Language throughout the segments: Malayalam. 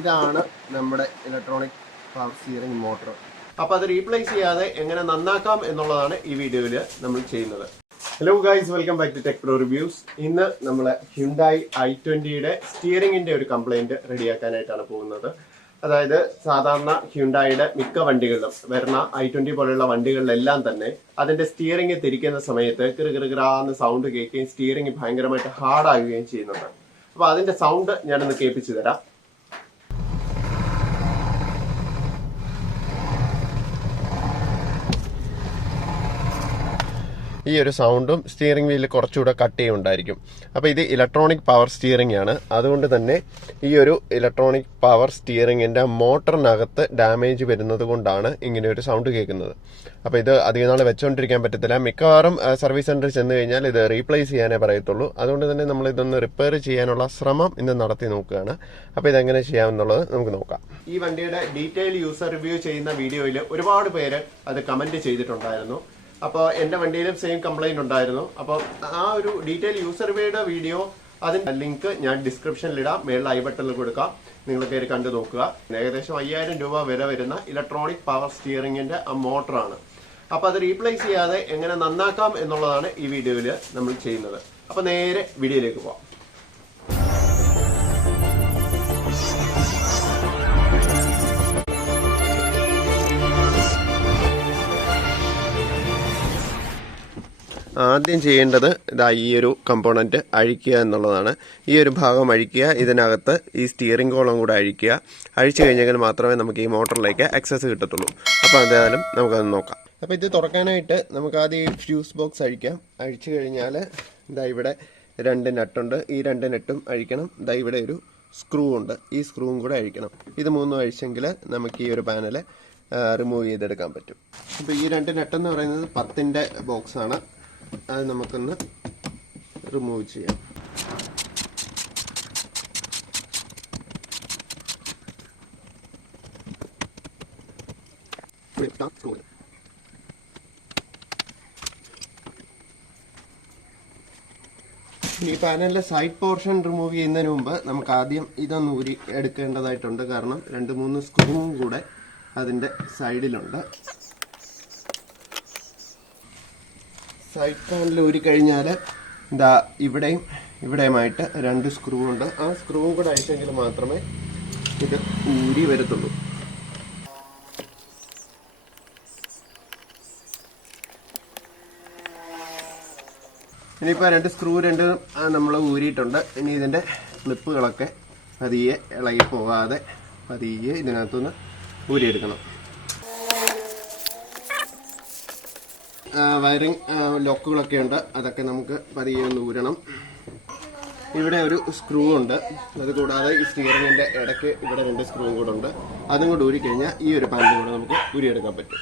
ഇതാണ് നമ്മുടെ ഇലക്ട്രോണിക് പവർ സ്റ്റിയറിംഗ് മോട്ടർ. അപ്പോൾ അത് റീപ്ലേസ് ചെയ്യാതെ എങ്ങനെ നന്നാക്കാം എന്നുള്ളതാണ് ഈ വീഡിയോയിൽ നമ്മൾ ചെയ്യുന്നത്. Hello guys, welcome back to tech pro reviews. ഇന്ന് നമ്മൾ Hyundai i20യുടെ സ്റ്റിയറിംഗിന്റെ ഒരു കംപ്ലൈന്റ് റെഡിയാക്കാനായിട്ടാണ് പോകുന്നത്. അതായത് സാധാരണ Hyundaiയുടെ മിക്ക വണ്ടികളിലും വെർണ i20 പോലെയുള്ള വണ്ടികളിലെല്ലാം തന്നെ അതിന്റെ സ്റ്റിയറിംഗ് തിരിക്കുന്ന സമയത്ത് കിറുകിറുകിറാന്ന് സൗണ്ട് കേൾക്കുകയും സ്റ്റിയറിംഗ് ഭയങ്കരമായിട്ട് ഹാർഡാകുകയും ചെയ്യുന്നുണ്ട്. അപ്പോൾ അതിന്റെ സൗണ്ട് ഞാനൊന്ന് കേൾപ്പിച്ചു തരാം. ഈ ഒരു സൗണ്ടും സ്റ്റിയറിംഗ് വീലിൽ കുറച്ചുകൂടെ കട്ടിയുണ്ടായിരിക്കും. അപ്പോൾ ഇത് ഇലക്ട്രോണിക് പവർ സ്റ്റിയറിംഗ് ആണ്. അതുകൊണ്ട് തന്നെ ഈ ഒരു ഇലക്ട്രോണിക് പവർ സ്റ്റിയറിംഗിന്റെ മോട്ടറിനകത്ത് ഡാമേജ് വരുന്നത് കൊണ്ടാണ് ഇങ്ങനെ ഒരു സൗണ്ട് കേൾക്കുന്നത്. അപ്പോൾ ഇത് അധികം നാൾ വെച്ചുകൊണ്ടിരിക്കാൻ പറ്റത്തില്ല. മിക്കവാറും സർവീസ് സെന്ററിൽ ചെന്ന് കഴിഞ്ഞാൽ ഇത് റീപ്ലേസ് ചെയ്യാനേ പറയത്തുള്ളൂ. അതുകൊണ്ട് തന്നെ നമ്മൾ ഇതൊന്ന് റിപ്പയർ ചെയ്യാനുള്ള ശ്രമം ഇന്ന് നടത്തി നോക്കുകയാണ്. അപ്പോൾ ഇതെങ്ങനെ ചെയ്യാമെന്നുള്ളത് നമുക്ക് നോക്കാം. ഈ വണ്ടിയുടെ ഡീറ്റെയിൽ യൂസർ റിവ്യൂ ചെയ്യുന്ന വീഡിയോയിൽ ഒരുപാട് പേര് അത് കമന്റ് ചെയ്തിട്ടുണ്ടായിരുന്നു. അപ്പോൾ എൻ്റെ വണ്ടിയിലും സെയിം കംപ്ലൈന്റ് ഉണ്ടായിരുന്നു. അപ്പോൾ ആ ഒരു ഡീറ്റെയിൽ യൂസർ റിവ്യൂയുടെ വീഡിയോ അതിന്റെ ലിങ്ക് ഞാൻ ഡിസ്ക്രിപ്ഷനിൽ ഇടാം, മേളിൽ ഐ ബട്ടണിൽ കൊടുക്കാം. നിങ്ങൾ കയറി കണ്ടു നോക്കുക. ഏകദേശം 5000 രൂപ വില വരുന്ന ഇലക്ട്രോണിക് പവർ സ്റ്റിയറിംഗിന്റെ മോട്ടറാണ്. അപ്പോൾ അത് റീപ്ലേസ് ചെയ്യാതെ എങ്ങനെ നന്നാക്കാം എന്നുള്ളതാണ് ഈ വീഡിയോയിൽ നമ്മൾ ചെയ്യുന്നത്. അപ്പോൾ നേരെ വീഡിയോയിലേക്ക് പോവാം. ആദ്യം ചെയ്യേണ്ടത് ഇതാ ഈ ഒരു കമ്പോണന്റ് അഴിക്കുക എന്നുള്ളതാണ്. ഈ ഒരു ഭാഗം അഴിക്കുക, ഇതിനകത്ത് ഈ സ്റ്റിയറിംഗ് കോളം കൂടെ അഴിക്കുക. അഴിച്ചു കഴിഞ്ഞെങ്കിൽ മാത്രമേ നമുക്ക് ഈ മോട്ടറിലേക്ക് ആക്സസ് കിട്ടത്തുള്ളൂ. അപ്പോൾ എന്തായാലും നമുക്കത് നോക്കാം. അപ്പോൾ ഇത് തുറക്കാനായിട്ട് നമുക്ക് ആദ്യം ഈ ഫ്യൂസ് ബോക്സ് അഴിക്കാം. അഴിച്ചു കഴിഞ്ഞാൽ ഇതാ ഇവിടെ 2 നട്ടുണ്ട്. ഈ 2 നട്ടും അഴിക്കണം. ഇതാ ഇവിടെ ഒരു സ്ക്രൂ ഉണ്ട്. ഈ സ്ക്രൂവും കൂടെ അഴിക്കണം. ഇത് 3 അഴിച്ചെങ്കിൽ നമുക്ക് ഈ ഒരു പാനൽ റിമൂവ് ചെയ്തെടുക്കാൻ പറ്റും. അപ്പോൾ ഈ 2 നട്ടെന്ന് പറയുന്നത് 10ന്റെ ബോക്സാണ്. അത് നമുക്കൊന്ന് റിമൂവ് ചെയ്യാം. ഈ പാനലിലെ സൈഡ് പോർഷൻ റിമൂവ് ചെയ്യുന്നതിന് മുമ്പ് നമുക്ക് ആദ്യം ഇതൊന്ന് ഊരി എടുക്കേണ്ടതായിട്ടുണ്ട്. കാരണം 2-3 സ്ക്രൂവും കൂടെ അതിന്റെ സൈഡിലുണ്ട്. സൈഡ് പാനൽ ഊരിക്കഴിഞ്ഞാൽ ഇതാ ഇവിടെയുമായിട്ട് 2 സ്ക്രൂ ഉണ്ട്. ആ സ്ക്രൂവും കൂടെ അഴിച്ചെങ്കിൽ മാത്രമേ ഇത് ഊരി വരത്തുള്ളൂ. ഇനിയിപ്പോൾ 2 സ്ക്രൂ നമ്മൾ ഊരിയിട്ടുണ്ട്. ഇനി ഇതിൻ്റെ ക്ലിപ്പുകളൊക്കെ പതിയെ ഇളകി പോകാതെ പതിയെ ഇതിനകത്തുനിന്ന് ഊരിയെടുക്കണം. വയറിംഗ് ലോക്കുകളൊക്കെ ഉണ്ട്. അതൊക്കെ നമുക്ക് പതിയെ ഒന്ന് ഊരണം. ഇവിടെ ഒരു സ്ക്രൂ ഉണ്ട്. അതുകൂടാതെ ഈ സ്റ്റിയറിംഗിന്റെ ഇടയ്ക്ക് ഇവിടെ 2 സ്ക്രൂവും കൂടെ ഉണ്ട്. അതും കൂടെ ഊരിക്കഴിഞ്ഞാൽ ഈ ഒരു പാനലും കൂടെ നമുക്ക് ഊരിയെടുക്കാൻ പറ്റും.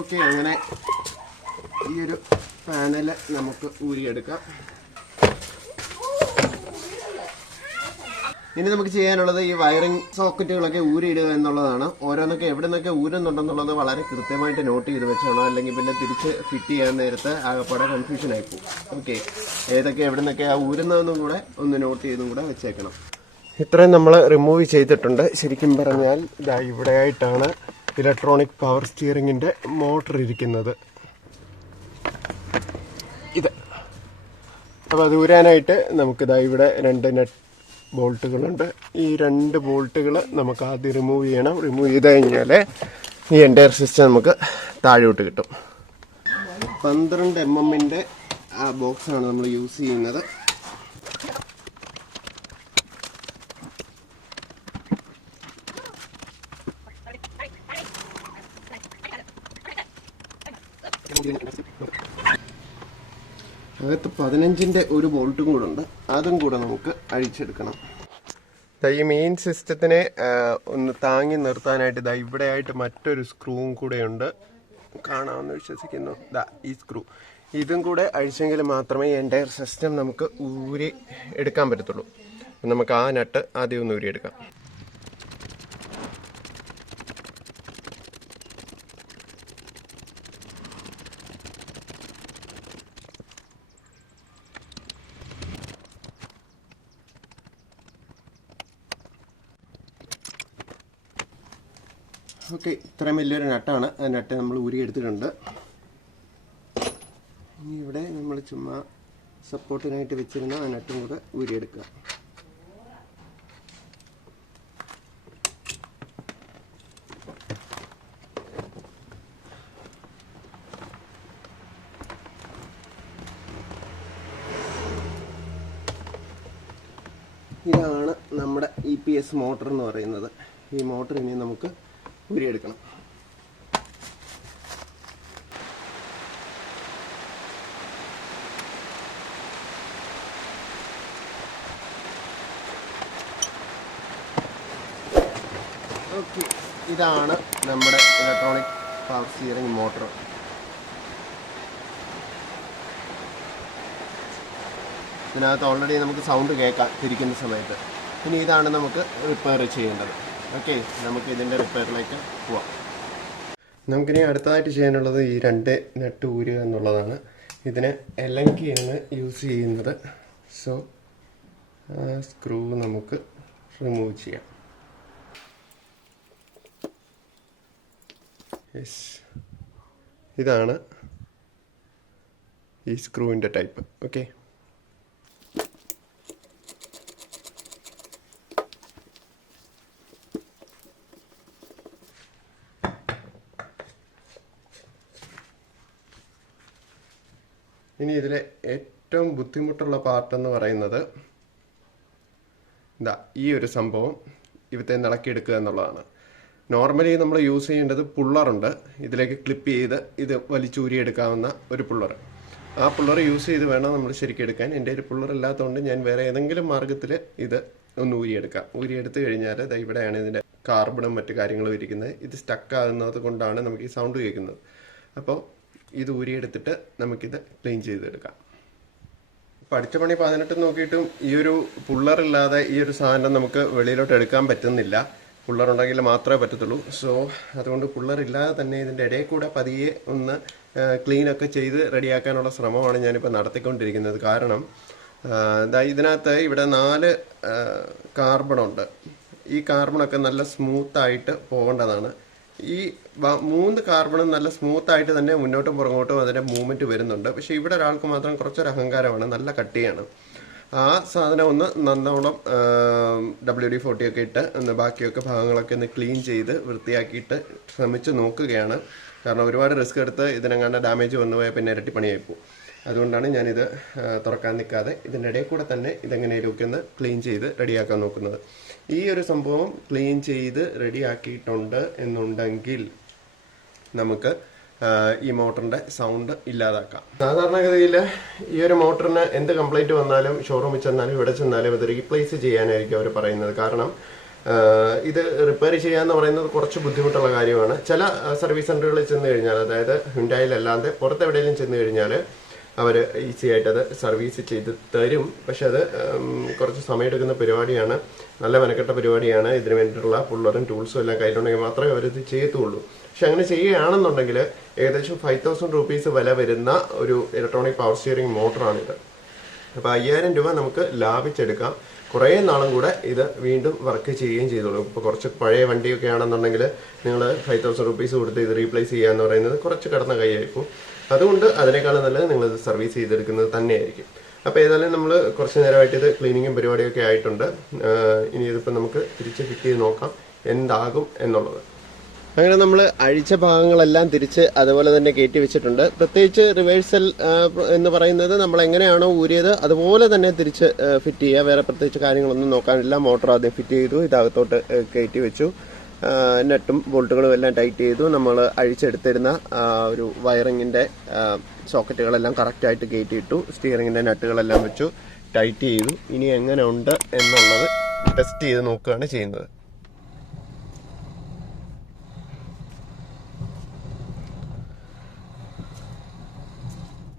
ഓക്കെ, അങ്ങനെ ഈ ഒരു പാനല് നമുക്ക് ഊരിയെടുക്കാം. ഇനി നമുക്ക് ചെയ്യാനുള്ളത് ഈ വയറിംഗ് സോക്കറ്റുകളൊക്കെ ഊരിയിടുക എന്നുള്ളതാണ്. ഓരോന്നൊക്കെ എവിടെ നിന്നൊക്കെ ഊരുന്നുണ്ടെന്നുള്ളത് വളരെ കൃത്യമായിട്ട് നോട്ട് ചെയ്ത് വെച്ചോണം. അല്ലെങ്കിൽ പിന്നെ തിരിച്ച് ഫിറ്റ് ചെയ്യാൻ നേരത്ത് ആകെപ്പാടെ കൺഫ്യൂഷൻ ആയിപ്പോകും. ഓക്കെ, ഏതൊക്കെ എവിടെ നിന്നൊക്കെ ആ ഊരുന്നതെന്നും കൂടെ ഒന്ന് നോട്ട് ചെയ്തും കൂടെ വെച്ചേക്കണം. ഇത്രയും നമ്മൾ റിമൂവ് ചെയ്തിട്ടുണ്ട്. ശരിക്കും പറഞ്ഞാൽ ഇതാ ഇവിടെയായിട്ടാണ് ഇലക്ട്രോണിക് പവർ സ്റ്റിയറിംഗിന്റെ മോട്ടർ ഇരിക്കുന്നത്. ഇത് അപ്പോൾ അത് ഊരാനായിട്ട് നമുക്കിതാ ഇവിടെ 2 നട്ട് ബോൾട്ടുകളുണ്ട്. ഈ 2 ബോൾട്ടുകൾ നമുക്ക് ആദ്യം റിമൂവ് ചെയ്യണം. റിമൂവ് ചെയ്ത് കഴിഞ്ഞാൽ ഈ എൻ്റയർ സിസ്റ്റം നമുക്ക് താഴോട്ട് കിട്ടും. 12 mm ആ ബോക്സാണ് നമ്മൾ യൂസ് ചെയ്യുന്നത്. അകത്ത് 15ന്റെ ഒരു ബോൾട്ടും കൂടെ ഉണ്ട്. അതും കൂടെ നമുക്ക് അഴിച്ചെടുക്കണം. ഈ മെയിൻ സിസ്റ്റത്തിനെ ഒന്ന് താങ്ങി നിർത്താനായിട്ട് ഇതാ ഇവിടെയായിട്ട് മറ്റൊരു സ്ക്രൂവും കൂടെ ഉണ്ട്. കാണാമെന്ന് വിശ്വസിക്കുന്നു. ഇതാ ഈ സ്ക്രൂ ഇതും കൂടെ അഴിച്ചെങ്കിൽ മാത്രമേ എൻ്റയർ സിസ്റ്റം നമുക്ക് ഊരി എടുക്കാൻ പറ്റത്തുള്ളൂ. നമുക്ക് ആ നട്ട് ആദ്യം ഒന്ന് ഊരിയെടുക്കാം. ഓക്കെ, ഇത്രയും വലിയൊരു നട്ടാണ്. ആ നട്ട് നമ്മൾ ഊരിയെടുത്തിട്ടുണ്ട്. ഇനി ഇവിടെ നമ്മൾ ചുമ്മാ സപ്പോർട്ടിനായിട്ട് വെച്ചിരുന്ന ആ നട്ടും കൂടെ ഊരിയെടുക്കുക. ഇതാണ് നമ്മുടെ EPS മോട്ടർ എന്ന് പറയുന്നത്. ഈ മോട്ടർ ഇനി നമുക്ക് ഊരിയെടുക്കണം. ഓക്കെ, ഇതാണ് നമ്മുടെ ഇലക്ട്രോണിക് പവർ സ്റ്റിയറിംഗ് മോട്ടർ. ഇതിനകത്ത് ഓൾറെഡി നമുക്ക് സൗണ്ട് കേൾക്കാം തിരിക്കുന്ന സമയത്ത്. ഇനി ഇതാണ് നമുക്ക് റിപ്പയർ ചെയ്യേണ്ടത്. ഓക്കെ, നമുക്ക് ഇതിൻ്റെ റിപ്പയറിലേക്ക് പോവാം. നമുക്കിനി അടുത്തതായിട്ട് ചെയ്യാനുള്ളത് ഈ 2 നട്ട് ഊരുക എന്നുള്ളതാണ്. ഇതിന് എലങ്കിയാണ് യൂസ് ചെയ്യുന്നത്. സോ സ്ക്രൂ നമുക്ക് റിമൂവ് ചെയ്യാം. യെസ്, ഇതാണ് ഈ സ്ക്രൂവിൻ്റെ ടൈപ്പ്. ഓക്കെ, ഇനി ഇതിലെ ഏറ്റവും ബുദ്ധിമുട്ടുള്ള പാർട്ടെന്ന് പറയുന്നത് ഈ ഒരു സംഭവം ഇവത്തെ ഇളക്കിയെടുക്കുക എന്നുള്ളതാണ്. നോർമലി നമ്മൾ യൂസ് ചെയ്യേണ്ടത് പുള്ളറുണ്ട്. ഇതിലേക്ക് ക്ലിപ്പ് ചെയ്ത് ഇത് വലിച്ചൂരിയെടുക്കാവുന്ന ഒരു പുള്ളർ. ആ പുള്ളർ യൂസ് ചെയ്ത് വേണം നമ്മൾ ശരിക്കും എടുക്കാൻ. എൻ്റെ ഒരു പുള്ളർ ഇല്ലാത്തതുകൊണ്ട് ഞാൻ വേറെ ഏതെങ്കിലും മാർഗത്തിൽ ഇത് ഒന്ന് ഊരിയെടുക്കാം. ഊരിയെടുത്ത് കഴിഞ്ഞാൽ ഇവിടെയാണ് ഇതിൻ്റെ കാർബണും മറ്റു കാര്യങ്ങളും ഇരിക്കുന്നത്. ഇത് സ്റ്റക്കാകുന്നത് കൊണ്ടാണ് നമുക്ക് ഈ സൗണ്ട് കേൾക്കുന്നത്. അപ്പോൾ ഇത് ഊരിയെടുത്തിട്ട് നമുക്കിത് ക്ലീൻ ചെയ്തെടുക്കാം. പഠിച്ച പണി 18 നോക്കിയിട്ടും ഈ ഒരു പുള്ളറില്ലാതെ ഈ ഒരു സാധനം നമുക്ക് വെളിയിലോട്ട് എടുക്കാൻ പറ്റുന്നില്ല. പുള്ളറുണ്ടെങ്കിൽ മാത്രമേ പറ്റത്തുള്ളൂ. സോ അതുകൊണ്ട് പുള്ളറില്ലാതെ തന്നെ ഇതിൻ്റെ ഇടയിൽ കൂടെ പതിയെ ഒന്ന് ക്ലീനൊക്കെ ചെയ്ത് റെഡിയാക്കാനുള്ള ശ്രമമാണ് ഞാനിപ്പോൾ നടത്തിക്കൊണ്ടിരിക്കുന്നത്. കാരണം ഇതിനകത്ത് ഇവിടെ 4 കാർബണുണ്ട്. ഈ കാർബണൊക്കെ നല്ല സ്മൂത്തായിട്ട് പോകേണ്ടതാണ്. ഈ 3 കാർബണും നല്ല സ്മൂത്തായിട്ട് തന്നെ മുന്നോട്ടും പുറകോട്ടും അതിൻ്റെ മൂവ്മെൻറ്റ് വരുന്നുണ്ട്. പക്ഷേ ഇവിടെ ഒരാൾക്ക് മാത്രം കുറച്ചൊരു അഹങ്കാരമാണ്, നല്ല കട്ടിയാണ്. ആ സാധനം ഒന്ന് നന്നോണം WD-40 ഒക്കെ ഇട്ട് ഒന്ന് ബാക്കിയൊക്കെ ഭാഗങ്ങളൊക്കെ ഒന്ന് ക്ലീൻ ചെയ്ത് വൃത്തിയാക്കിയിട്ട് ശ്രമിച്ച് നോക്കുകയാണ്. കാരണം ഒരുപാട് റിസ്ക് എടുത്ത് ഇതിനെങ്ങാണ്ട് ഡാമേജ് വന്നു പോയാൽ പിന്നെ ഇരട്ടി പണിയായി പോകും. അതുകൊണ്ടാണ് ഞാനിത് തുറക്കാൻ നിൽക്കാതെ ഇതിൻ്റെ ഇടയിൽ കൂടെ തന്നെ ഇതെങ്ങനെയൊക്കെ ഒന്ന് ക്ലീൻ ചെയ്ത് റെഡിയാക്കാൻ നോക്കുന്നത്. ഈ ഒരു സംഭവം ക്ലീൻ ചെയ്ത് റെഡിയാക്കിയിട്ടുണ്ട് എന്നുണ്ടെങ്കിൽ നമുക്ക് ഈ മോട്ടറിൻ്റെ സൗണ്ട് ഇല്ലാതാക്കാം. സാധാരണഗതിയിൽ ഈ ഒരു മോട്ടറിന് എന്ത് കംപ്ലൈൻറ്റ് വന്നാലും ഷോറൂമിൽ ചെന്നാലും ഇവിടെ ചെന്നാലും ഇത് റീപ്ലേസ് ചെയ്യാനായിരിക്കും അവർ പറയുന്നത്. കാരണം ഇത് റിപ്പയർ ചെയ്യാന്ന് പറയുന്നത് കുറച്ച് ബുദ്ധിമുട്ടുള്ള കാര്യമാണ്. ചില സർവീസ് സെൻ്ററുകളിൽ ചെന്ന് കഴിഞ്ഞാൽ, അതായത് ഹ്യുണ്ടായിലല്ലാതെ പുറത്തെവിടെയെങ്കിലും ചെന്ന് കഴിഞ്ഞാൽ അവർ ഈസി ആയിട്ട് അത് സർവീസ് ചെയ്ത് തരും. പക്ഷെ അത് കുറച്ച് സമയമെടുക്കുന്ന പരിപാടിയാണ്, നല്ല മെനക്കെട്ട പരിപാടിയാണ്. ഇതിന് വേണ്ടിയിട്ടുള്ള പുള്ളറും ടൂൾസും എല്ലാം കയ്യിലുണ്ടെങ്കിൽ മാത്രമേ അവരിത് ചെയ്യത്തുള്ളൂ. പക്ഷെ അങ്ങനെ ചെയ്യുകയാണെന്നുണ്ടെങ്കിൽ ഏകദേശം 5,000 രൂപീസ് വില വരുന്ന ഒരു ഇലക്ട്രോണിക് പവർ സ്റ്റിയറിംഗ് മോട്ടറാണിത്. അപ്പോൾ 5,000 രൂപ നമുക്ക് ലാഭിച്ചെടുക്കാം. കുറേ നാളും കൂടെ ഇത് വീണ്ടും വർക്ക് ചെയ്യുകയും ചെയ്തോളൂ. ഇപ്പോൾ കുറച്ച് പഴയ വണ്ടിയൊക്കെ ആണെന്നുണ്ടെങ്കിൽ നിങ്ങൾ 5,000 രൂപീസ് കൊടുത്ത് ഇത് റീപ്ലേസ് ചെയ്യുക എന്ന് പറയുന്നത് കുറച്ച് കടന്ന കൈയായിരിക്കും. അതുകൊണ്ട് അതിനേക്കാളും നല്ലത് നിങ്ങളിത് സർവീസ് ചെയ്തെടുക്കുന്നത് തന്നെയായിരിക്കും. അപ്പോൾ ഏതായാലും നമ്മൾ കുറച്ച് നേരമായിട്ട് ഇത് ക്ലീനിങ്ങും പരിപാടിയൊക്കെ ആയിട്ടുണ്ട്. ഇനി ഇതിപ്പോൾ നമുക്ക് തിരിച്ച് ഫിറ്റ് ചെയ്ത് നോക്കാം എന്താകും എന്നുള്ളത്. അങ്ങനെ നമ്മൾ അഴിച്ച ഭാഗങ്ങളെല്ലാം തിരിച്ച് അതുപോലെ തന്നെ കയറ്റി വെച്ചിട്ടുണ്ട്. പ്രത്യേകിച്ച് റിവേഴ്സൽ എന്ന് പറയുന്നത് നമ്മൾ എങ്ങനെയാണോ ഊരിയത് അതുപോലെ തന്നെ തിരിച്ച് ഫിറ്റ് ചെയ്യുക. വേറെ പ്രത്യേകിച്ച് കാര്യങ്ങളൊന്നും നോക്കാനില്ല. മോട്ടോർ ആദ്യം ഫിറ്റ് ചെയ്തു, ഇതകത്തോട്ട് കയറ്റി വെച്ചു, നട്ടും ബോൾട്ടുകളും എല്ലാം ടൈറ്റ് ചെയ്തു. നമ്മൾ അഴിച്ചെടുത്തിരുന്ന ഒരു വയറിങ്ങിൻ്റെ സോക്കറ്റുകളെല്ലാം കറക്റ്റായിട്ട് കയറ്റിയിട്ടു. സ്റ്റിയറിങ്ങിൻ്റെ നട്ടുകളെല്ലാം വെച്ചു, ടൈറ്റ് ചെയ്തു. ഇനി എങ്ങനെ ഉണ്ട് എന്നുള്ളത് ടെസ്റ്റ് ചെയ്ത് നോക്കുകയാണ് ചെയ്യുന്നത്.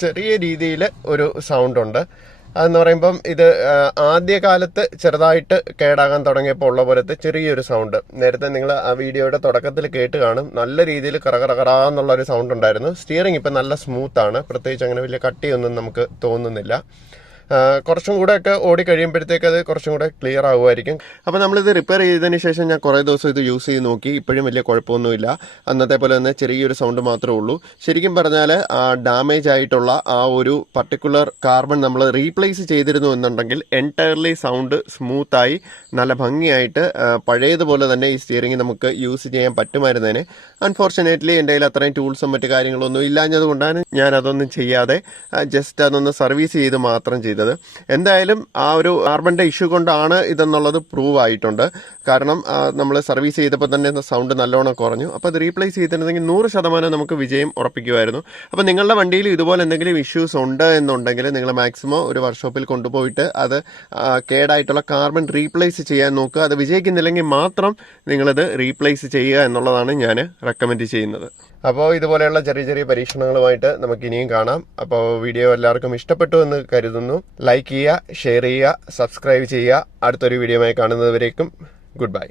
ചെറിയ രീതിയിൽ ഒരു സൗണ്ട് ഉണ്ട്. അതെന്ന് പറയുമ്പം ഇത് ആദ്യകാലത്ത് ചെറുതായിട്ട് കേടാകാൻ തുടങ്ങിയപ്പോൾ ഉള്ള പോലത്തെ ചെറിയൊരു സൗണ്ട്. നേരത്തെ നിങ്ങൾ ആ വീഡിയോയുടെ തുടക്കത്തിൽ കേട്ട് കാണും. നല്ല രീതിയിൽ കറകറകറാന്നുള്ളൊരു സൗണ്ട് ഉണ്ടായിരുന്നു. സ്റ്റിയറിംഗ് ഇപ്പം നല്ല സ്മൂത്താണ്. പ്രത്യേകിച്ച് അങ്ങനെ വലിയ കട്ടിയൊന്നും നമുക്ക് തോന്നുന്നില്ല. കുറച്ചും കൂടെ ഒക്കെ ഓടി കഴിയുമ്പോഴത്തേക്ക് അത് കുറച്ചും കൂടെ ക്ലിയർ ആകുമായിരിക്കും. അപ്പോൾ നമ്മളിത് റിപ്പയർ ചെയ്തതിന് ശേഷം ഞാൻ കുറേ ദിവസം ഇത് യൂസ് ചെയ്ത് നോക്കി. ഇപ്പോഴും വലിയ കുഴപ്പമൊന്നുമില്ല. അന്നത്തെ പോലെ തന്നെ ചെറിയൊരു സൗണ്ട് മാത്രമേ ഉള്ളൂ. ശരിക്കും പറഞ്ഞാൽ ഡാമേജ് ആയിട്ടുള്ള ആ ഒരു പർട്ടിക്കുലർ കാർബൺ നമ്മൾ റീപ്ലേസ് ചെയ്തിരുന്നു എന്നുണ്ടെങ്കിൽ എൻറ്റയർലി സൗണ്ട് സ്മൂത്തായി നല്ല ഭംഗിയായിട്ട് പഴയതുപോലെ തന്നെ ഈ സ്റ്റിയറിംഗ് നമുക്ക് യൂസ് ചെയ്യാൻ പറ്റുമായിരുന്നേനെ. അൺഫോർച്ചുനേറ്റ്ലി എൻ്റെ കയ്യിൽ അത്രയും ടൂൾസും മറ്റു കാര്യങ്ങളൊന്നും ഇല്ലാഞ്ഞത് കൊണ്ടാണ് ഞാൻ അതൊന്നും ചെയ്യാതെ ജസ്റ്റ് അതൊന്ന് സർവീസ് ചെയ്ത് മാത്രം ചെയ്തത്. എന്തായാലും ആ ഒരു കാർബണിന്റെ ഇഷ്യൂ കൊണ്ടാണ് ഇതെന്നുള്ളത് പ്രൂവ് ആയിട്ടുണ്ട്. കാരണം നമ്മൾ സർവീസ് ചെയ്തപ്പോൾ തന്നെ സൗണ്ട് നല്ലോണം കുറഞ്ഞു. അപ്പോൾ അത് റീപ്ലേസ് ചെയ്തിരുന്നെങ്കിൽ 100% നമുക്ക് വിജയം ഉറപ്പിക്കുമായിരുന്നു. അപ്പോൾ നിങ്ങളുടെ വണ്ടിയിൽ ഇതുപോലെ എന്തെങ്കിലും ഇഷ്യൂസ് ഉണ്ട് എന്നുണ്ടെങ്കിൽ നിങ്ങൾ മാക്സിമം ഒരു വർക്ക്ഷോപ്പിൽ കൊണ്ടുപോയിട്ട് അത് കേടായിട്ടുള്ള കാർബൺ റീപ്ലേസ് ചെയ്യാൻ നോക്കുക. അത് വിജയിക്കുന്നില്ലെങ്കിൽ മാത്രം നിങ്ങളത് റീപ്ലേസ് ചെയ്യുക എന്നുള്ളതാണ് ഞാൻ റെക്കമെൻഡ് ചെയ്യുന്നത്. അപ്പോൾ ഇതുപോലെയുള്ള ചെറിയ ചെറിയ പരീക്ഷണങ്ങളുമായിട്ട് നമുക്ക് ഇനിയും കാണാം. അപ്പോൾ വീഡിയോ എല്ലാവർക്കും ഇഷ്ടപ്പെട്ടു എന്ന് കരുതുന്നു. ലൈക്ക് ചെയ്യുക, ഷെയർ ചെയ്യുക, സബ്സ്ക്രൈബ് ചെയ്യുക. അടുത്തൊരു വീഡിയോയുമായി കാണുന്നതുവരേക്കും ഗുഡ് ബൈ.